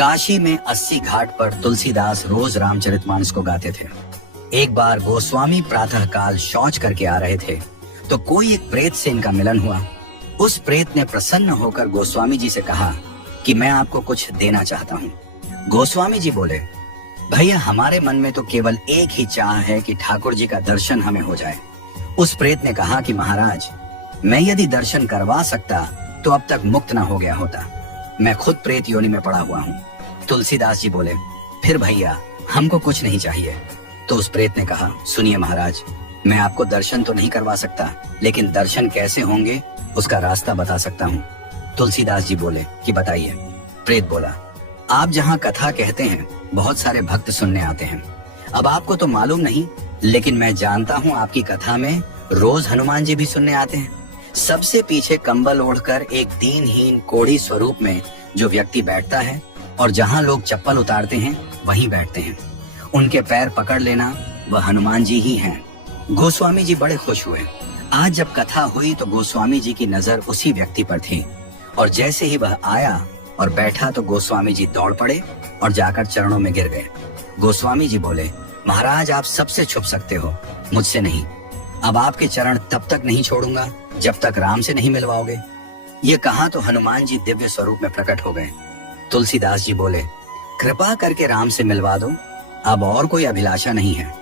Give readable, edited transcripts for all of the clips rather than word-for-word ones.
काशी में 80 घाट पर तुलसीदास रोज रामचरितमानस को गाते थे। एक बार गोस्वामी प्रातः काल शौच करके आ रहे थे तो कोई एक प्रेत से इनका मिलन हुआ। उस प्रेत ने प्रसन्न होकर गोस्वामी जी से कहा कि मैं आपको कुछ देना चाहता हूँ। गोस्वामी जी बोले, भैया हमारे मन में तो केवल एक ही चाह है कि ठाकुर जी का दर्शन हमें हो जाए। उस प्रेत ने कहा कि महाराज, मैं यदि दर्शन करवा सकता तो अब तक मुक्त ना हो गया होता। मैं खुद प्रेत योनि में पड़ा हुआ हूँ। तुलसीदास जी बोले, फिर भैया हमको कुछ नहीं चाहिए। तो उस प्रेत ने कहा, सुनिए महाराज, मैं आपको दर्शन तो नहीं करवा सकता, लेकिन दर्शन कैसे होंगे उसका रास्ता बता सकता हूँ। तुलसीदास जी बोले कि बताइए। प्रेत बोला, आप जहाँ कथा कहते हैं बहुत सारे भक्त सुनने आते हैं। अब आपको तो मालूम नहीं, लेकिन मैं जानता हूँ आपकी कथा में रोज हनुमान जी भी सुनने आते हैं। सबसे पीछे कंबल ओढ़कर एक दीनहीन कोढ़ी स्वरूप में जो व्यक्ति बैठता है और जहाँ लोग चप्पल उतारते हैं वहीं बैठते हैं। उनके पैर पकड़ लेना वह हनुमान जी ही हैं। गोस्वामी जी बड़े खुश हुए। आज जब कथा हुई तो गोस्वामी जी की नजर उसी व्यक्ति पर थी और जैसे ही वह आया और बैठा तो गोस्वामी जी दौड़ पड़े और जाकर चरणों में गिर गए। गोस्वामी जी बोले, महाराज आप सबसे छुप सकते हो, मुझसे नहीं। अब आपके चरण तब तक नहीं छोड़ूंगा जब तक राम से नहीं मिलवाओगे। ये कहा तो हनुमान जी दिव्य स्वरूप में प्रकट हो गए। तुलसीदास जी बोले, कृपा करके राम से मिलवा दो, अब और कोई अभिलाषा नहीं है।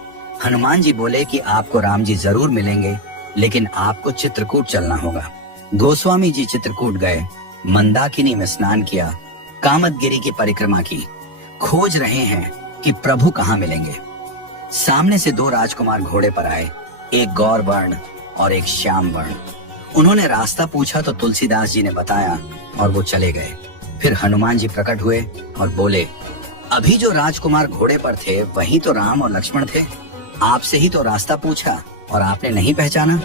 हनुमान जी बोले कि आपको राम जी जरूर मिलेंगे, लेकिन आपको चित्रकूट चलना होगा। गोस्वामी जी चित्रकूट गए, मंदाकिनी में स्नान किया, कामदगिरी की परिक्रमा की, खोज रहे हैं कि प्रभु कहाँ मिलेंगे। सामने से दो राजकुमार घोड़े पर आए, एक गौर वर्ण और एक श्याम वर्ण। उन्होंने रास्ता पूछा तो तुलसीदास जी ने बताया और वो चले गए। फिर हनुमान जी प्रकट हुए और बोले, अभी जो राजकुमार घोड़े पर थे वही तो राम और लक्ष्मण थे। आपसे ही तो रास्ता पूछा और आपने नहीं पहचाना।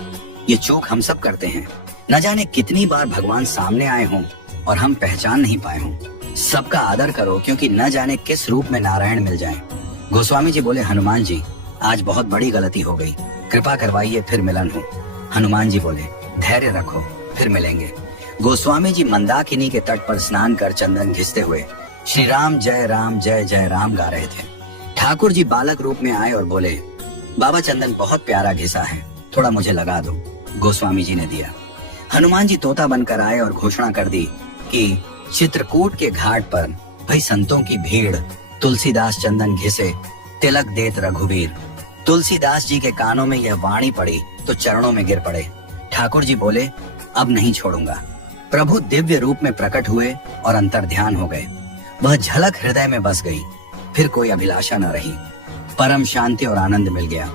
ये चूक हम सब करते हैं। न जाने कितनी बार भगवान सामने आए हों और हम पहचान नहीं पाए हों। सबका आदर करो, क्योंकि न जाने किस रूप में नारायण मिल जाएं। गोस्वामी जी बोले, हनुमान जी आज बहुत बड़ी गलती हो गई, कृपा करवाइए फिर मिलन हो। हनुमान जी बोले, धैर्य रखो, फिर मिलेंगे। गोस्वामी जी मंदाकिनी के तट पर स्नान कर चंदन घिसते हुए श्री राम जय जय राम गा रहे थे। ठाकुर जी बालक रूप में आए और बोले, बाबा चंदन बहुत प्यारा घिसा है, थोड़ा मुझे लगा दो। गोस्वामी जी ने दिया। हनुमान जी तोता बनकर आए और घोषणा कर दी कि चित्रकूट के घाट पर भाई संतों की भीड़, तुलसीदास चंदन घिसे, तिलक देत रघुवीर। तुलसीदास जी के कानों में यह वाणी पड़ी तो चरणों में गिर पड़े। ठाकुर जी बोले, अब नहीं छोड़ूंगा। प्रभु दिव्य रूप में प्रकट हुए और अंतर ध्यान हो गए। वह झलक हृदय में बस गई। फिर कोई अभिलाषा न रही। परम शांति और आनंद मिल गया।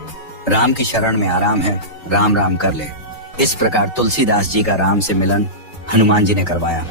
राम की शरण में आराम है, राम राम कर ले। इस प्रकार तुलसीदास जी का राम से मिलन हनुमान जी ने करवाया।